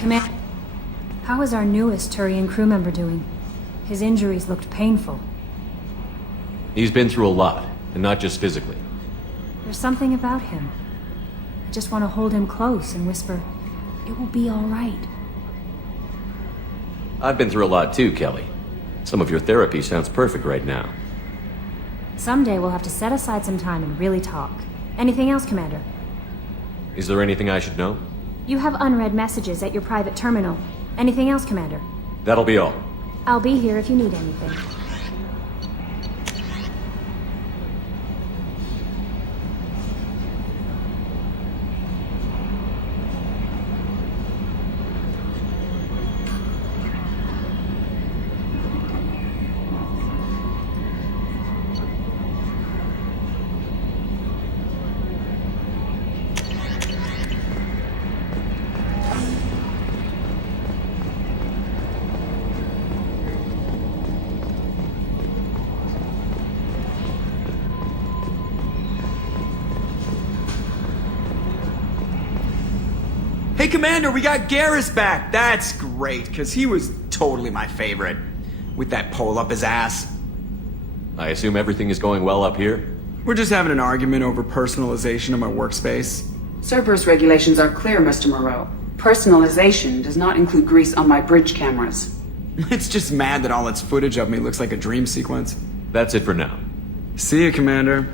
Command... How is our newest Turian crew member doing? His injuries looked painful. He's been through a lot, and not just physically. There's something about him. I just want to hold him close and whisper, "It will be all right." I've been through a lot too, Kelly. Some of your therapy sounds perfect right now. Someday we'll have to set aside some time and really talk. Anything else, Commander? Is there anything I should know? You have unread messages at your private terminal. Anything else, Commander? That'll be all. I'll be here if you need anything. Hey, Commander, we got Garrus back. That's great, because he was totally my favorite. With that pole up his ass. I assume everything is going well up here? We're just having an argument over personalization of my workspace. Cerberus regulations are clear, Mr. Moreau. Personalization does not include grease on my bridge cameras. It's just mad that all its footage of me looks like a dream sequence. That's it for now. See you, Commander.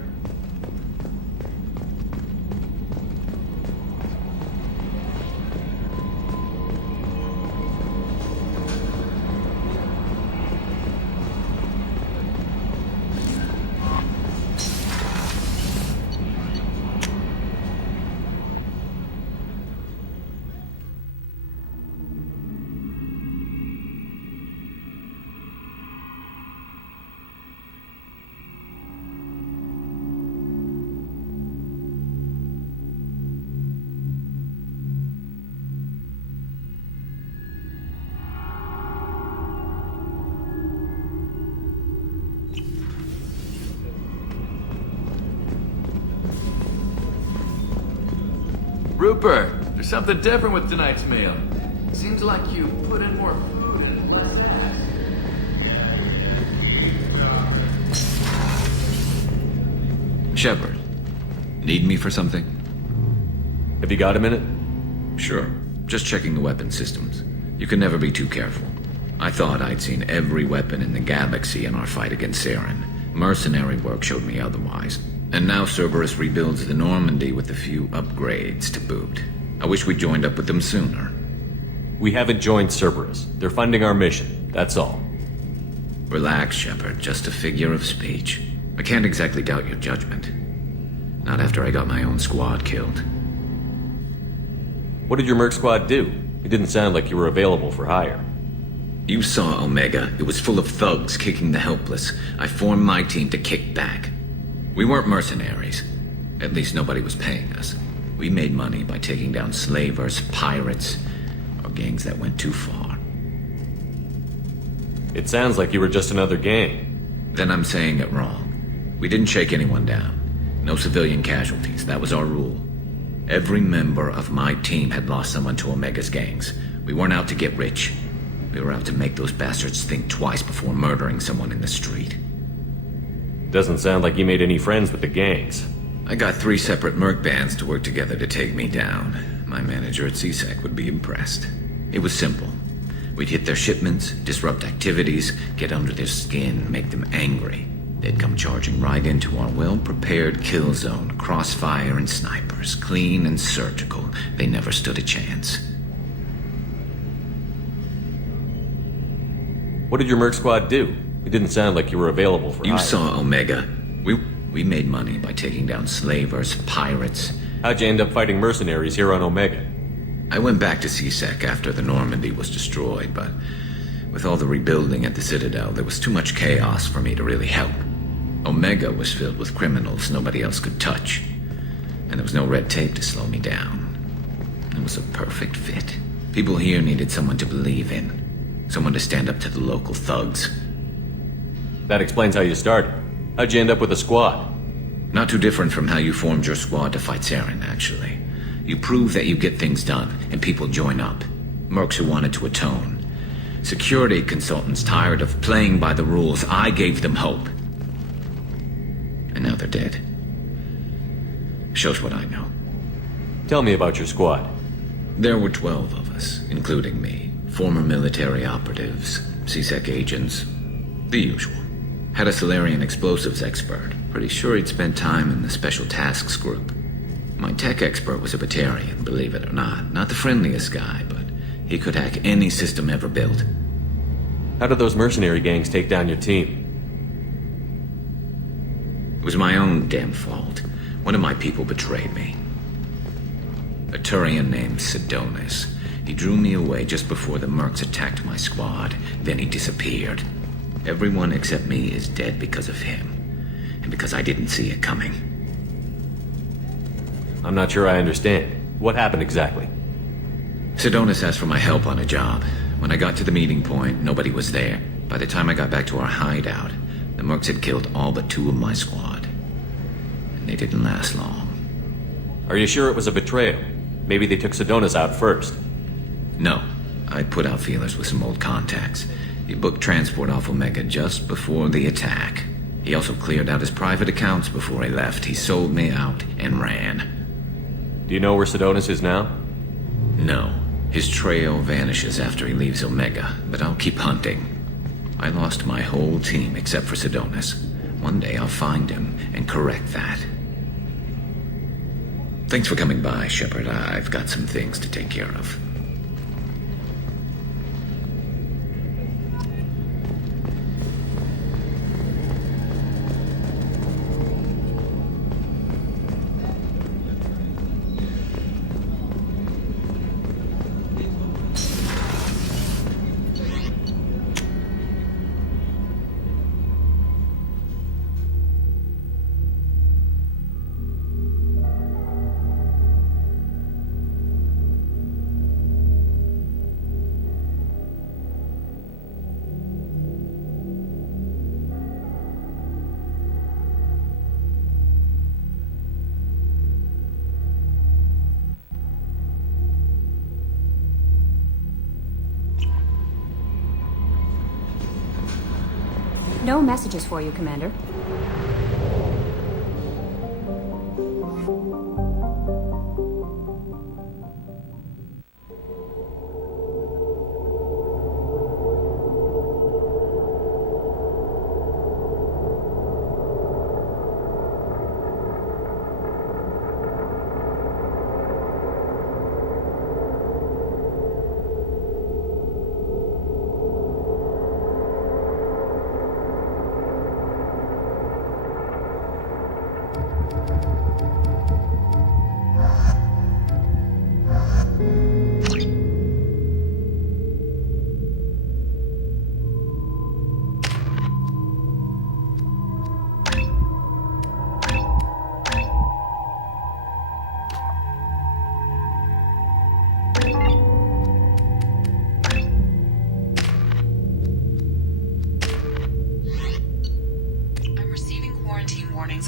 Rupert, there's something different with tonight's meal. Seems like you put in more food and less ass. Shepard, need me for something? Have you got a minute? Sure. Just checking the weapon systems. You can never be too careful. I thought I'd seen every weapon in the galaxy in our fight against Saren. Mercenary work showed me otherwise. And now Cerberus rebuilds the Normandy with a few upgrades to boot. I wish we joined up with them sooner. We haven't joined Cerberus. They're funding our mission, that's all. Relax, Shepard. Just a figure of speech. I can't exactly doubt your judgment. Not after I got my own squad killed. What did your merc squad do? It didn't sound like you were available for hire. You saw Omega. It was full of thugs kicking the helpless. I formed my team to kick back. We weren't mercenaries. At least nobody was paying us. We made money by taking down slavers, pirates, or gangs that went too far. It sounds like you were just another gang. Then I'm saying it wrong. We didn't shake anyone down. No civilian casualties. That was our rule. Every member of my team had lost someone to Omega's gangs. We weren't out to get rich. We were out to make those bastards think twice before murdering someone in the street. Doesn't sound like you made any friends with the gangs. I got 3 separate merc bands to work together to take me down. My manager at CSEC would be impressed. It was simple. We'd hit their shipments, disrupt activities, get under their skin, make them angry. They'd come charging right into our well-prepared kill zone, crossfire and snipers, clean and surgical. They never stood a chance. What did your merc squad do? It didn't sound like you were available for hire. You saw Omega. We made money by taking down slavers, pirates. How'd you end up fighting mercenaries here on Omega? I went back to CSEC after the Normandy was destroyed, but with all the rebuilding at the Citadel, there was too much chaos for me to really help. Omega was filled with criminals nobody else could touch, and there was no red tape to slow me down. It was a perfect fit. People here needed someone to believe in, someone to stand up to the local thugs. That explains how you started. How'd you end up with a squad? Not too different from how you formed your squad to fight Saren, actually. You prove that you get things done, and people join up. Mercs who wanted to atone. Security consultants tired of playing by the rules. I gave them hope. And now they're dead. Shows what I know. Tell me about your squad. There were 12 of us, including me. Former military operatives, CSEC agents, the usual. Had a Solarian explosives expert. Pretty sure he'd spent time in the Special Tasks Group. My tech expert was a Batarian, believe it or not. Not the friendliest guy, but he could hack any system ever built. How did those mercenary gangs take down your team? It was my own damn fault. One of my people betrayed me. A Turian named Sidonis. He drew me away just before the Mercs attacked my squad. Then he disappeared. Everyone except me is dead because of him. And because I didn't see it coming. I'm not sure I understand. What happened exactly? Sidonis asked for my help on a job. When I got to the meeting point, nobody was there. By the time I got back to our hideout, the Mercs had killed all but 2 of my squad. And they didn't last long. Are you sure it was a betrayal? Maybe they took Sidonis out first. No. I put out feelers with some old contacts. He booked transport off Omega just before the attack. He also cleared out his private accounts before he left. He sold me out and ran. Do you know where Sidonis is now? No. His trail vanishes after he leaves Omega, but I'll keep hunting. I lost my whole team except for Sidonis. One day I'll find him and correct that. Thanks for coming by, Shepard. I've got some things to take care of. No messages for you, Commander.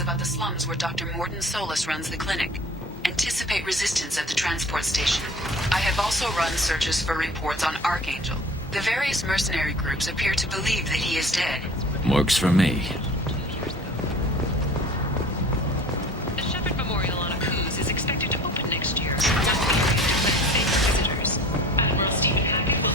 About the slums where Dr. Morton Solus runs the clinic. Anticipate resistance at the transport station. I have also run searches for reports on Archangel. The various mercenary groups appear to believe that he is dead. Works for me. The Shepard Memorial on Akuz is expected to open next year. Visitors. Admiral Stephen Hackett will...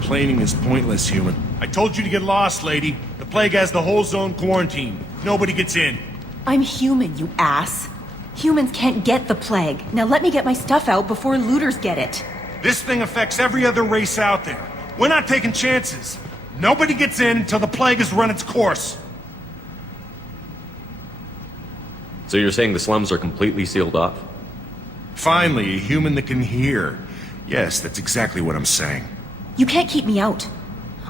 Complaining is pointless, human. I told you to get lost, lady. The plague has the whole zone quarantined. Nobody gets in. I'm human, you ass. Humans can't get the plague. Now let me get my stuff out before looters get it. This thing affects every other race out there. We're not taking chances. Nobody gets in until the plague has run its course. So you're saying the slums are completely sealed off? Finally, a human that can hear. Yes, that's exactly what I'm saying. You can't keep me out.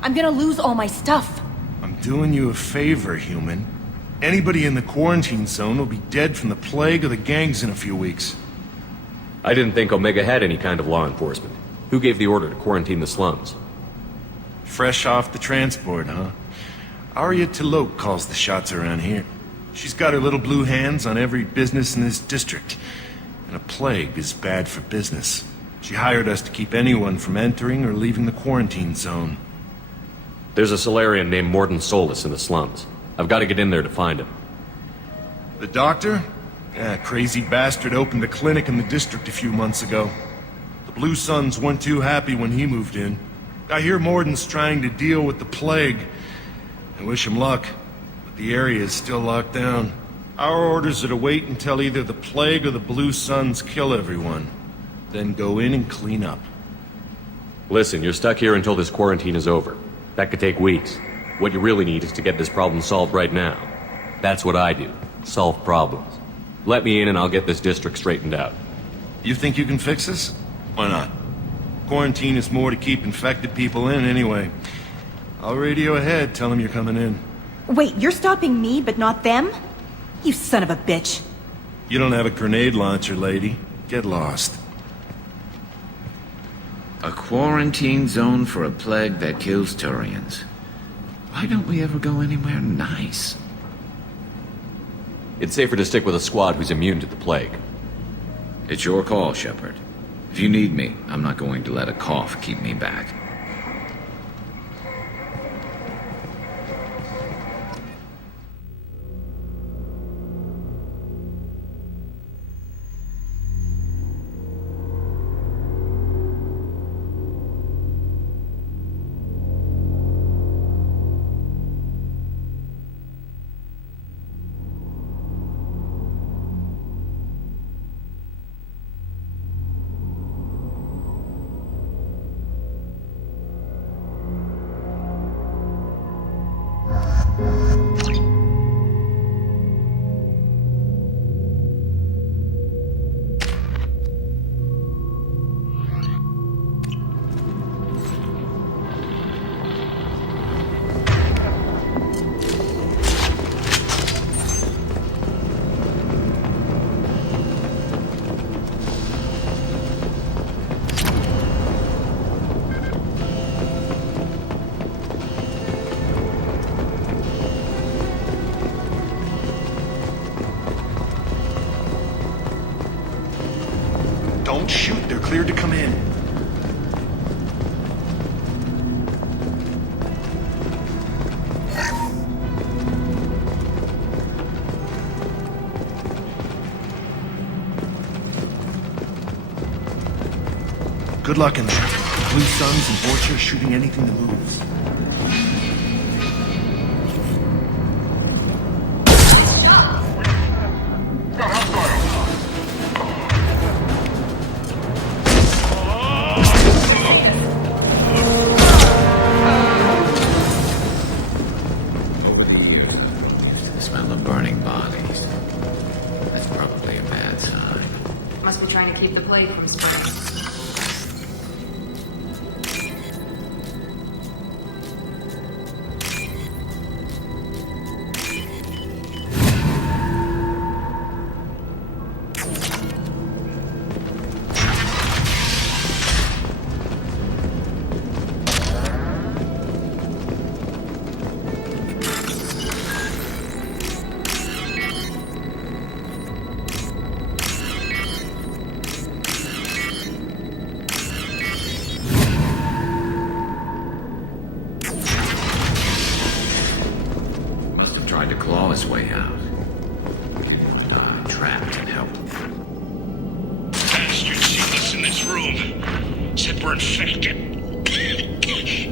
I'm gonna lose all my stuff. I'm doing you a favor, human. Anybody in the quarantine zone will be dead from the plague or the gangs in a few weeks. I didn't think Omega had any kind of law enforcement. Who gave the order to quarantine the slums? Fresh off the transport, huh? Arya Tilok calls the shots around here. She's got her little blue hands on every business in this district. And a plague is bad for business. She hired us to keep anyone from entering or leaving the quarantine zone. There's a Solarian named Morden Solus in the slums. I've got to get in there to find him. The doctor? Yeah, crazy bastard opened a clinic in the district a few months ago. The Blue Suns weren't too happy when he moved in. I hear Morden's trying to deal with the plague. I wish him luck, but the area is still locked down. Our orders are to wait until either the plague or the Blue Suns kill everyone. Then go in and clean up. Listen, you're stuck here until this quarantine is over. That could take weeks. What you really need is to get this problem solved right now. That's what I do. Solve problems. Let me in and I'll get this district straightened out. You think you can fix this? Why not? Quarantine is more to keep infected people in anyway. I'll radio ahead, tell them you're coming in. Wait, you're stopping me, but not them? You son of a bitch. You don't have a grenade launcher, lady. Get lost. A quarantine zone for a plague that kills Turians. Why don't we ever go anywhere nice? It's safer to stick with a squad who's immune to the plague. It's your call, Shepard. If you need me, I'm not going to let a cough keep me back. Don't shoot, they're cleared to come in. Good luck in there. Blue Suns and Vorcha shooting anything that moves. Smell of burning bodies. That's probably a bad sign. Must be trying to keep the plague from spreading. Tried to claw his way out. Trapped and helpless. Bastards sealed us in this room. Said we're infected.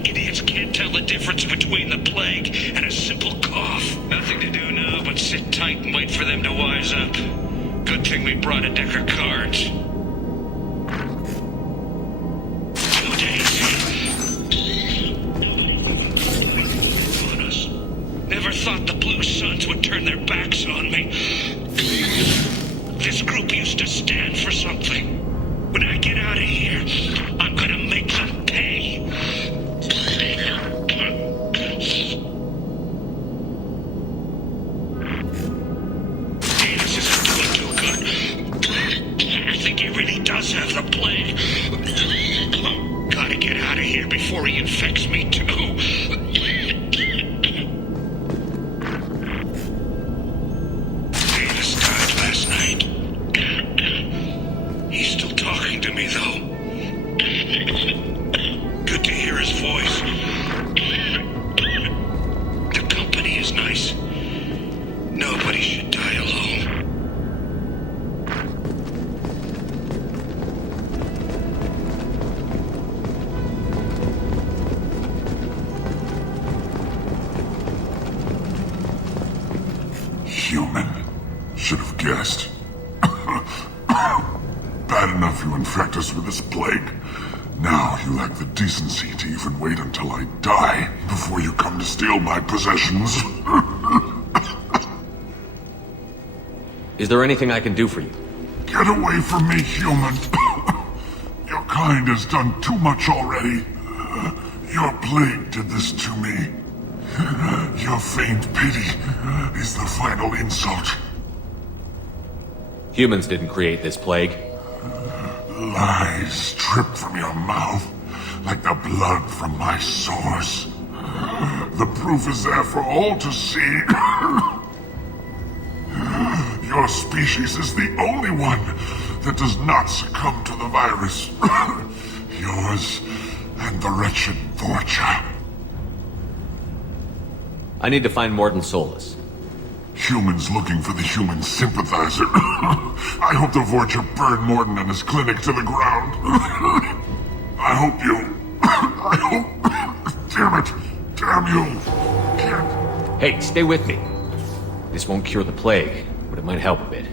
Idiots can't tell the difference between the plague and a simple cough. Nothing to do now but sit tight and wait for them to wise up. Good thing we brought a deck of cards. 2 days. On us. Never thought the Blue Suns would turn their backs on me. This group used to stand for something. When I get out of here, I'm gonna make them pay. This isn't doing too good. I think he really does have the plague. Gotta get out of here before he infects me too. nice. Nobody should die alone. Human. Should have guessed. Bad enough you infect us with this plague. Now you lack the decency to even wait until I die before you come to steal my possessions. Is there anything I can do for you? Get away from me, human. Your kind has done too much already. Your plague did this to me. Your feigned pity is the final insult. Humans didn't create this plague. Lies drip from your mouth like the blood from my sores. The proof is there for all to see. Your species is the only one that does not succumb to the virus. Yours and the wretched Vorcha. I need to find Morton Solus. Humans looking for the human sympathizer. I hope the Vorcha burn Morton and his clinic to the ground. I hope you... I hope... Damn it. Damn you. Can't... Hey, stay with me. This won't cure the plague, but it might help a bit.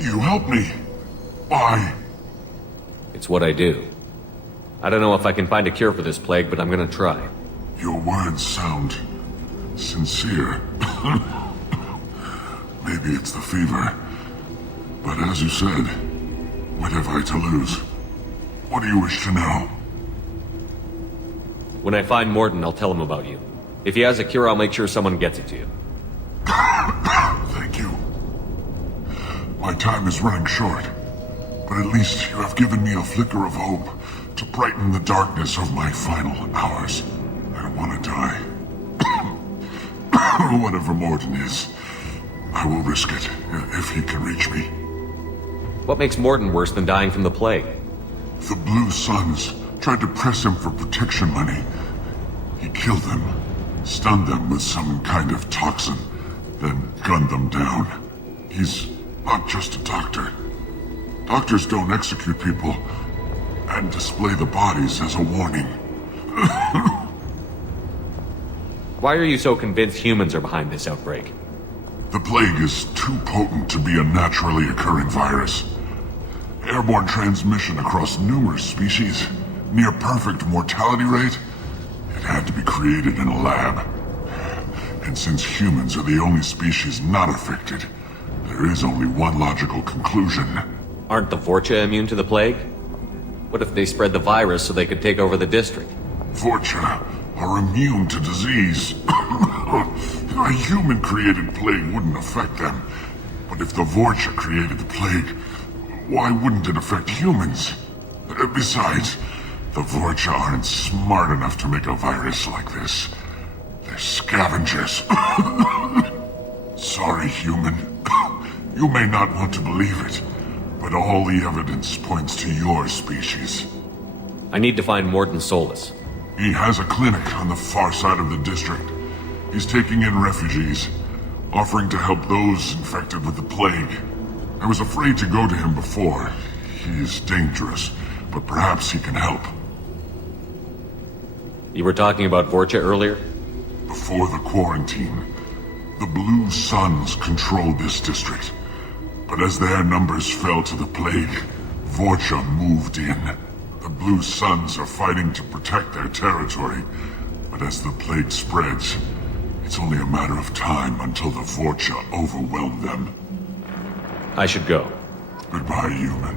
You help me. Why? It's what I do. I don't know if I can find a cure for this plague, but I'm gonna try. Your words sound sincere. Maybe it's the fever. But as you said, what have I to lose? What do you wish to know? When I find Morton, I'll tell him about you. If he has a cure, I'll make sure someone gets it to you. Thank you. My time is running short, but at least you have given me a flicker of hope to brighten the darkness of my final hours. I don't want to die. Whatever Morton is, I will risk it if he can reach me. What makes Morton worse than dying from the plague? The Blue Suns tried to press him for protection money. He killed them, stunned them with some kind of toxin, then gunned them down. He's not just a doctor. Doctors don't execute people and display the bodies as a warning. Why are you so convinced humans are behind this outbreak? The plague is too potent to be a naturally occurring virus. Airborne transmission across numerous species, near perfect mortality rate. It had to be created in a lab. And since humans are the only species not affected, there is only one logical conclusion. Aren't the Vorcha immune to the plague? What if they spread the virus so they could take over the district? Vorcha are immune to disease. A human-created plague wouldn't affect them. But if the Vorcha created the plague, why wouldn't it affect humans? Besides, the Vorcha aren't smart enough to make a virus like this. They're scavengers. Sorry, human. You may not want to believe it, but all the evidence points to your species. I need to find Morton Solus. He has a clinic on the far side of the district. He's taking in refugees, offering to help those infected with the plague. I was afraid to go to him before. He is dangerous, but perhaps he can help. You were talking about Vorcha earlier? Before the quarantine, the Blue Suns controlled this district. But as their numbers fell to the plague, Vorcha moved in. The Blue Suns are fighting to protect their territory, but as the plague spreads, it's only a matter of time until the Vorcha overwhelm them. I should go. Goodbye, human.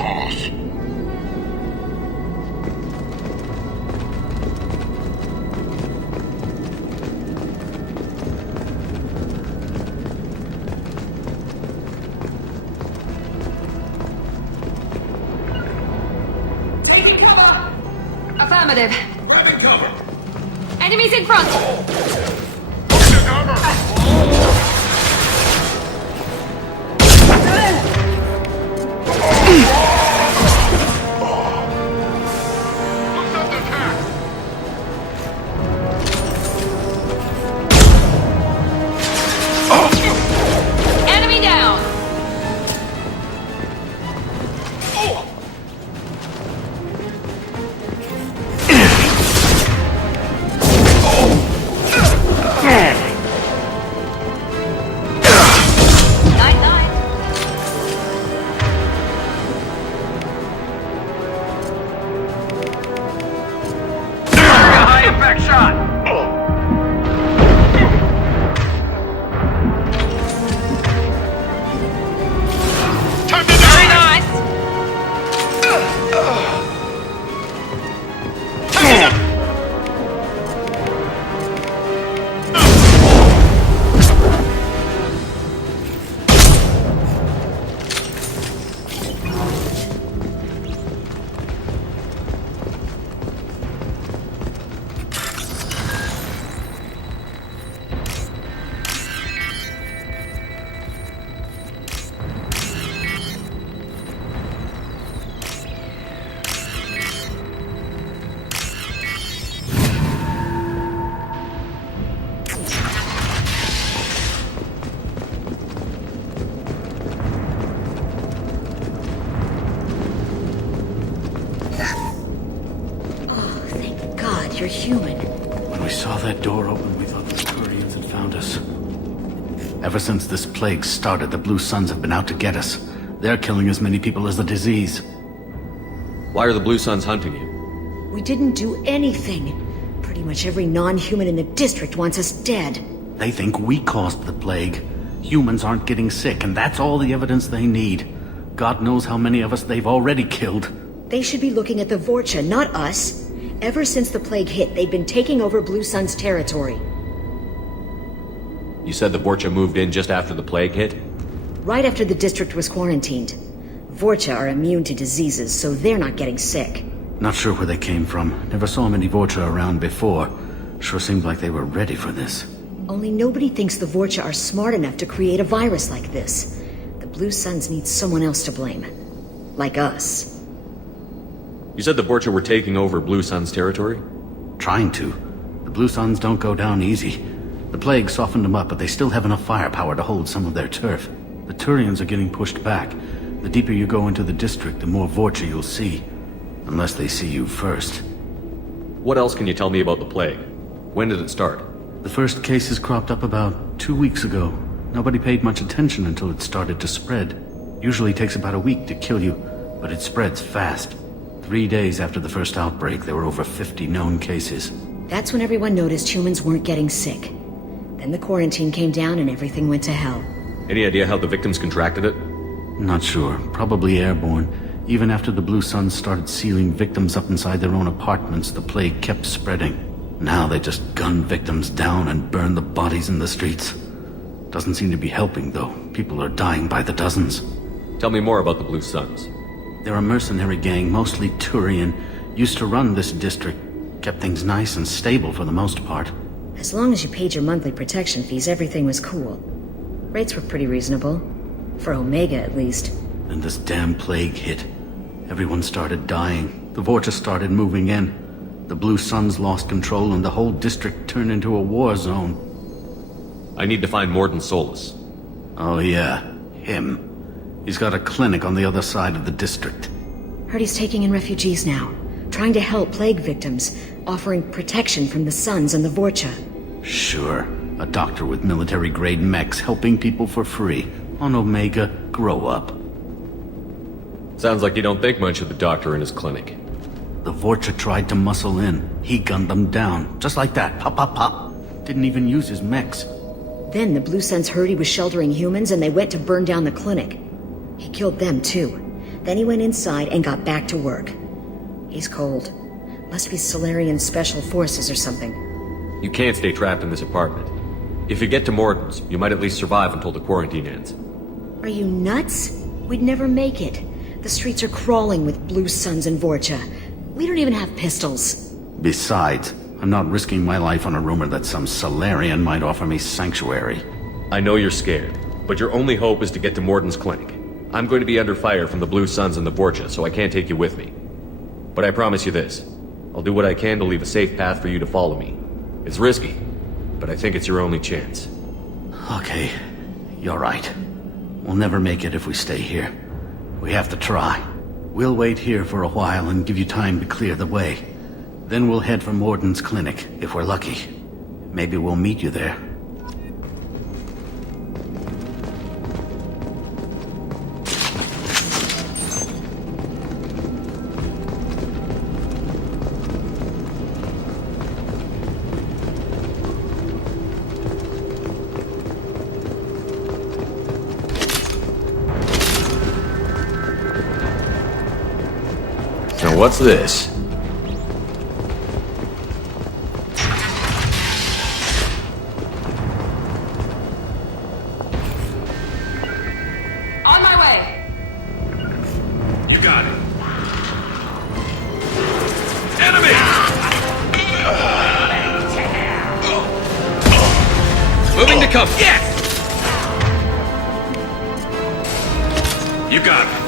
cause. Taking cover! Affirmative. Grabbing cover! Enemies in front! Taking cover! Who's under attack? Enemy down! Night-night. High impact shot! Time to Very die! nice. Oh, thank God you're human. When we saw that door open, we thought the Turians had found us. Ever since this plague started, the Blue Suns have been out to get us. They're killing as many people as the disease. Why are the Blue Suns hunting you? We didn't do anything. Pretty much every non-human in the district wants us dead. They think we caused the plague. Humans aren't getting sick, and that's all the evidence they need. God knows how many of us they've already killed. They should be looking at the Vorcha, not us. Ever since the plague hit, they've been taking over Blue Sun's territory. You said the Vorcha moved in just after the plague hit? Right after the district was quarantined. Vorcha are immune to diseases, so they're not getting sick. Not sure where they came from. Never saw many Vorcha around before. Sure seemed like they were ready for this. Only nobody thinks the Vorcha are smart enough to create a virus like this. The Blue Suns need someone else to blame. Like us. You said the Vorcha were taking over Blue Sun's territory? Trying to. The Blue Suns don't go down easy. The plague softened them up, but they still have enough firepower to hold some of their turf. The Turians are getting pushed back. The deeper you go into the district, the more Vorcha you'll see. Unless they see you first. What else can you tell me about the plague? When did it start? The first cases cropped up about 2 weeks ago. Nobody paid much attention until it started to spread. Usually takes about a week to kill you, but it spreads fast. 3 days after the first outbreak, there were over 50 known cases. That's when everyone noticed humans weren't getting sick. Then the quarantine came down and everything went to hell. Any idea how the victims contracted it? Not sure. Probably airborne. Even after the Blue Suns started sealing victims up inside their own apartments, the plague kept spreading. Now they just gun victims down and burn the bodies in the streets. Doesn't seem to be helping, though. People are dying by the dozens. Tell me more about the Blue Suns. They're a mercenary gang, mostly Turian. Used to run this district. Kept things nice and stable for the most part. As long as you paid your monthly protection fees, everything was cool. Rates were pretty reasonable. For Omega, at least. Then this damn plague hit. Everyone started dying. The Vorcha started moving in. The Blue Suns lost control and the whole district turned into a war zone. I need to find Morden Solus. Oh yeah, him. He's got a clinic on the other side of the district. Heard he's taking in refugees now. Trying to help plague victims. Offering protection from the Suns and the Vorcha. Sure. A doctor with military-grade mechs helping people for free. On Omega, grow up. Sounds like you don't think much of the doctor in his clinic. The Vorcha tried to muscle in. He gunned them down. Just like that. Pop, pop, pop. Didn't even use his mechs. Then the Blue Suns heard he was sheltering humans and they went to burn down the clinic. He killed them too. Then he went inside and got back to work. He's cold. Must be Solarian Special Forces or something. You can't stay trapped in this apartment. If you get to Morton's, you might at least survive until the quarantine ends. Are you nuts? We'd never make it. The streets are crawling with Blue Suns and Vorcha. We don't even have pistols. Besides, I'm not risking my life on a rumor that some Solarian might offer me sanctuary. I know you're scared, but your only hope is to get to Morton's clinic. I'm going to be under fire from the Blue Suns and the Vorcha, so I can't take you with me. But I promise you this. I'll do what I can to leave a safe path for you to follow me. It's risky, but I think it's your only chance. Okay, you're right. We'll never make it if we stay here. We have to try. We'll wait here for a while and give you time to clear the way. Then we'll head for Morden's clinic, if we're lucky. Maybe we'll meet you there. Now what's this? On my way. You got it. Enemy! Moving to cover. Yes! You got it.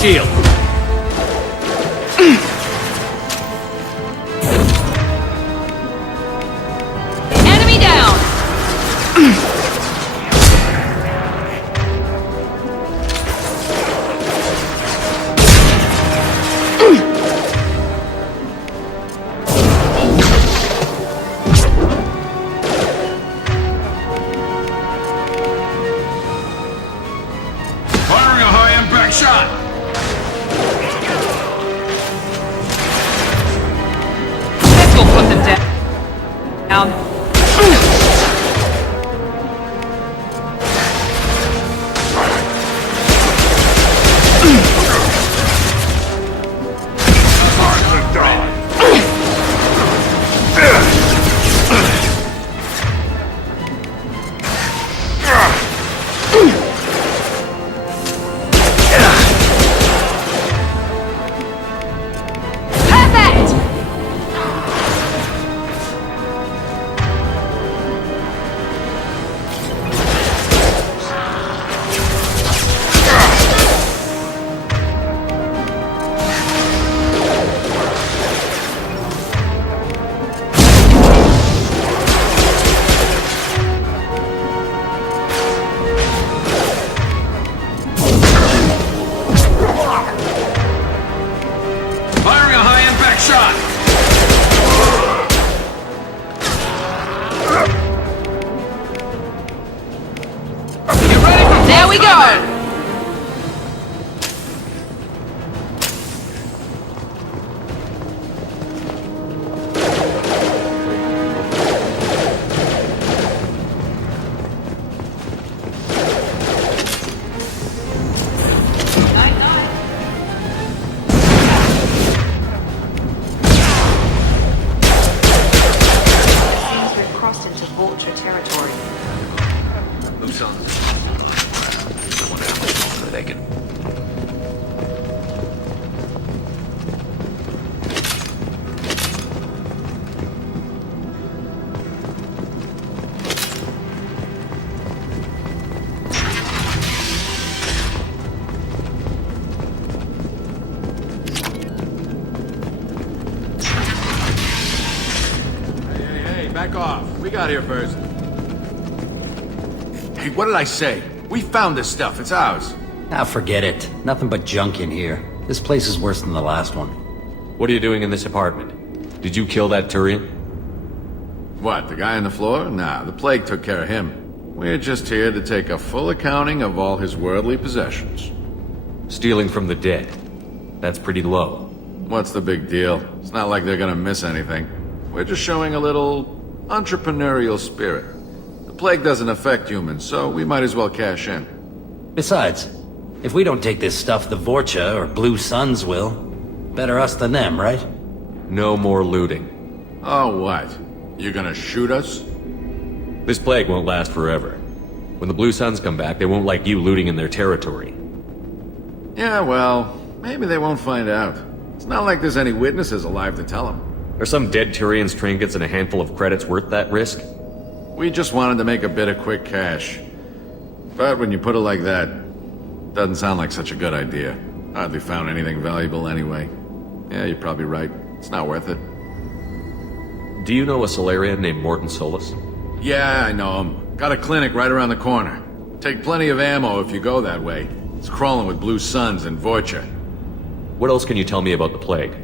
Shield. Enemy down. Firing a high-impact shot! We'll put them down. There we go! off. We got here first. Hey, what did I say? We found this stuff. It's ours. Ah, forget it. Nothing but junk in here. This place is worse than the last one. What are you doing in this apartment? Did you kill that Turian? What, the guy on the floor? Nah, the plague took care of him. We're just here to take a full accounting of all his worldly possessions. Stealing from the dead. That's pretty low. What's the big deal? It's not like they're gonna miss anything. We're just showing a little entrepreneurial spirit. The plague doesn't affect humans, so we might as well cash in. Besides, if we don't take this stuff, the Vorcha or Blue Suns will. Better us than them, right? No more looting. Oh, what? You gonna shoot us? This plague won't last forever. When the Blue Suns come back, they won't like you looting in their territory. Yeah, well, maybe they won't find out. It's not like there's any witnesses alive to tell them. Are some dead Turians' trinkets and a handful of credits worth that risk? We just wanted to make a bit of quick cash. But when you put it like that, doesn't sound like such a good idea. Hardly found anything valuable anyway. Yeah, you're probably right. It's not worth it. Do you know a Solarian named Morton Solus? Yeah, I know him. Got a clinic right around the corner. Take plenty of ammo if you go that way. It's crawling with Blue Suns and Vorcha. What else can you tell me about the plague?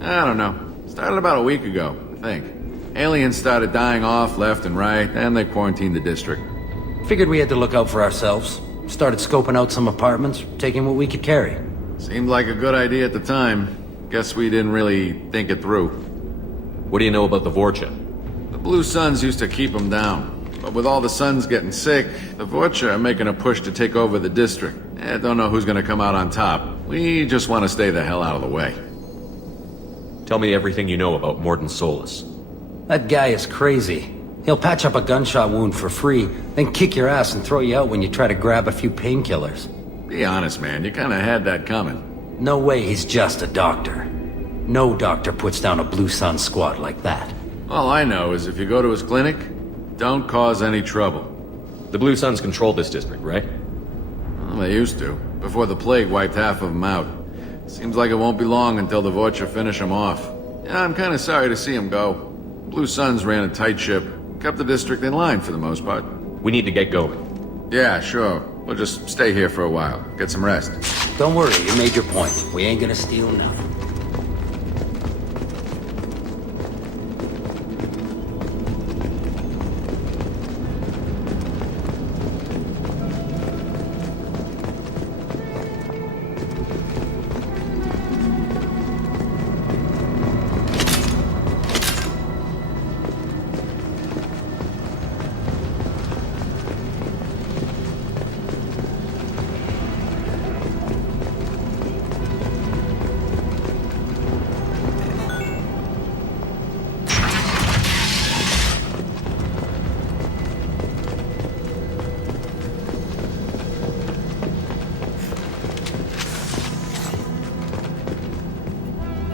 I don't know. Started about a week ago, I think. Aliens started dying off left and right, and they quarantined the district. Figured we had to look out for ourselves. Started scoping out some apartments, taking what we could carry. Seemed like a good idea at the time. Guess we didn't really think it through. What do you know about the Vorcha? The Blue Suns used to keep them down. But with all the Suns getting sick, the Vorcha are making a push to take over the district. Don't know who's gonna come out on top. We just want to stay the hell out of the way. Tell me everything you know about Morton Solus. That guy is crazy. He'll patch up a gunshot wound for free, then kick your ass and throw you out when you try to grab a few painkillers. Be honest, man. You kinda had that coming. No way he's just a doctor. No doctor puts down a Blue Sun squad like that. All I know is if you go to his clinic, don't cause any trouble. The Blue Suns control this district, right? Well, they used to, before the plague wiped half of them out. Seems like it won't be long until the Vorcha finish them off. Yeah, I'm kinda sorry to see them go. Blue Suns ran a tight ship, kept the district in line for the most part. We need to get going. Yeah, sure. We'll just stay here for a while, get some rest. Don't worry, you made your point. We ain't gonna steal now.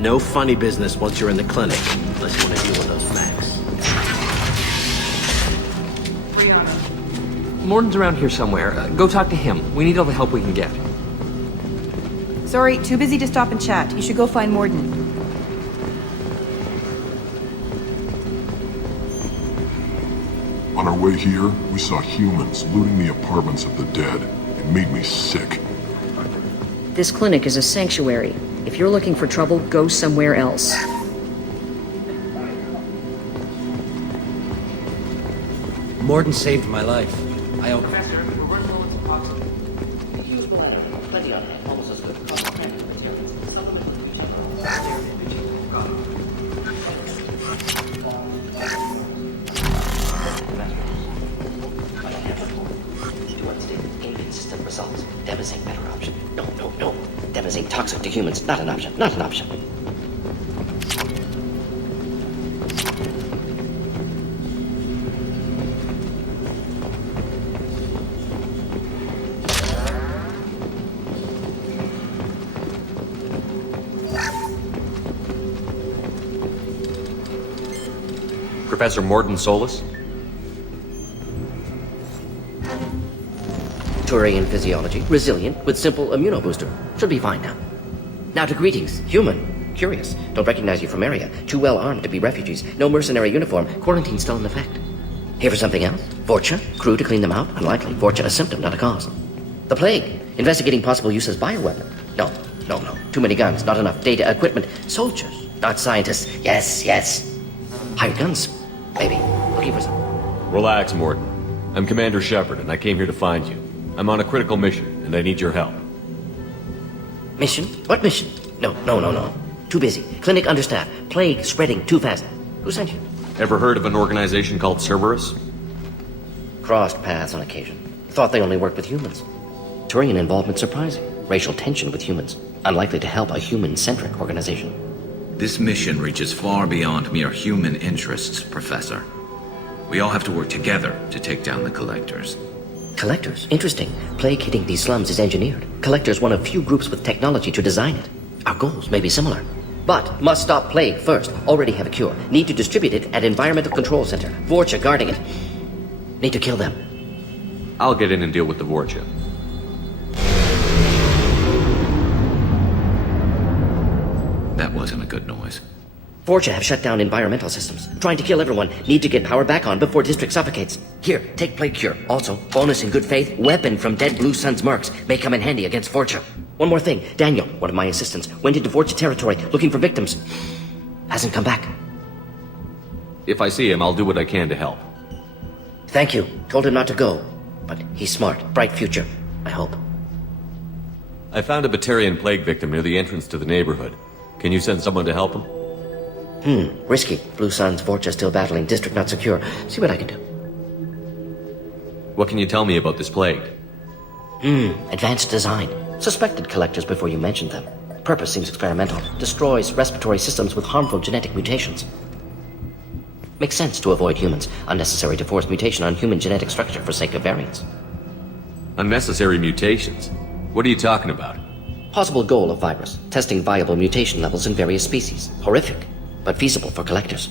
No funny business once you're in the clinic, unless you want to deal with those mechs. Morton's around here somewhere. Go talk to him. We need all the help we can get. Sorry, too busy to stop and chat. You should go find Morton. On our way here, we saw humans looting the apartments of the dead. It made me sick. This clinic is a sanctuary. If you're looking for trouble, go somewhere else. Morton saved my life. I owe... Inconsistent results. Devastating better option. No. Devastating toxic to humans. Not an option. Not an option. Professor Morton Solus? Turian physiology, resilient, with simple immunobooster. Should be fine now. Now to greetings, human. Curious. Don't recognize you from area. Too well armed to be refugees. No mercenary uniform. Quarantine still in effect. Here for something else? Vorcha? Crew to clean them out? Unlikely. Vorcha a symptom, not a cause. The plague. Investigating possible use as bioweapon. No. Too many guns, not enough data, equipment. Soldiers, not scientists. Yes. Hired guns, maybe. Looking for some. Relax, Morton. I'm Commander Shepard, and I came here to find you. I'm on a critical mission, and I need your help. Mission? What mission? No. Too busy. Clinic understaffed. Plague spreading too fast. Who sent you? Ever heard of an organization called Cerberus? Crossed paths on occasion. Thought they only worked with humans. Turian involvement surprising. Racial tension with humans. Unlikely to help a human-centric organization. This mission reaches far beyond mere human interests, Professor. We all have to work together to take down the Collectors. Collectors? Interesting. Plague hitting these slums is engineered. Collectors one of few groups with technology to design it. Our goals may be similar. But must stop Plague first. Already have a cure. Need to distribute it at Environmental Control Center. Vorcha guarding it. Need to kill them. I'll get in and deal with the Vorcha. That wasn't a good noise. Vorcha have shut down environmental systems. Trying to kill everyone. Need to get power back on before district suffocates. Here, take Plague Cure. Also, bonus in good faith, weapon from dead Blue Sun's mercs. May come in handy against Vorcha. One more thing. Daniel, one of my assistants, went into Vorcha territory looking for victims. Hasn't come back. If I see him, I'll do what I can to help. Thank you. Told him not to go. But he's smart. Bright future. I hope. I found a Batarian plague victim near the entrance to the neighborhood. Can you send someone to help him? Risky. Blue Sun's Vorcha still battling. District not secure. See what I can do. What can you tell me about this plague? Advanced design. Suspected Collectors before you mentioned them. Purpose seems experimental. Destroys respiratory systems with harmful genetic mutations. Makes sense to avoid humans. Unnecessary to force mutation on human genetic structure for sake of variance. Unnecessary mutations? What are you talking about? Possible goal of virus. Testing viable mutation levels in various species. Horrific, but feasible for Collectors.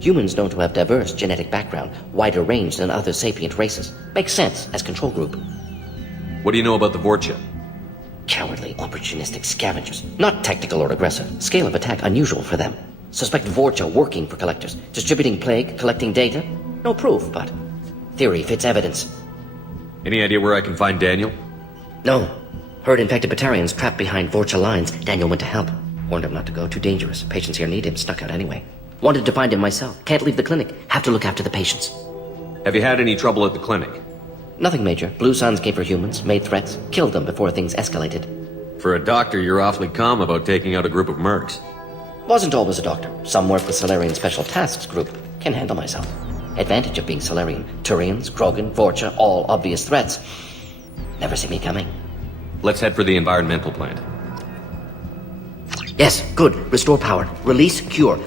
Humans known to have diverse genetic background, wider range than other sapient races. Makes sense as control group. What do you know about the Vorcha? Cowardly, opportunistic scavengers. Not tactical or aggressive. Scale of attack unusual for them. Suspect Vorcha working for Collectors. Distributing plague, collecting data. No proof, but theory fits evidence. Any idea where I can find Daniel? No. Heard infected Batarians trapped behind Vorcha lines. Daniel went to help. Warned him not to go. Too dangerous. Patients here need him. Snuck out anyway. Wanted to find him myself. Can't leave the clinic. Have to look after the patients. Have you had any trouble at the clinic? Nothing major. Blue Suns came for humans, made threats, killed them before things escalated. For a doctor, you're awfully calm about taking out a group of mercs. Wasn't always a doctor. Some work with Solarian Special Tasks Group. Can handle myself. Advantage of being Solarian. Turians, Krogan, Vorcha, all obvious threats. Never see me coming. Let's head for the environmental plant. Yes, good. Restore power. Release cure.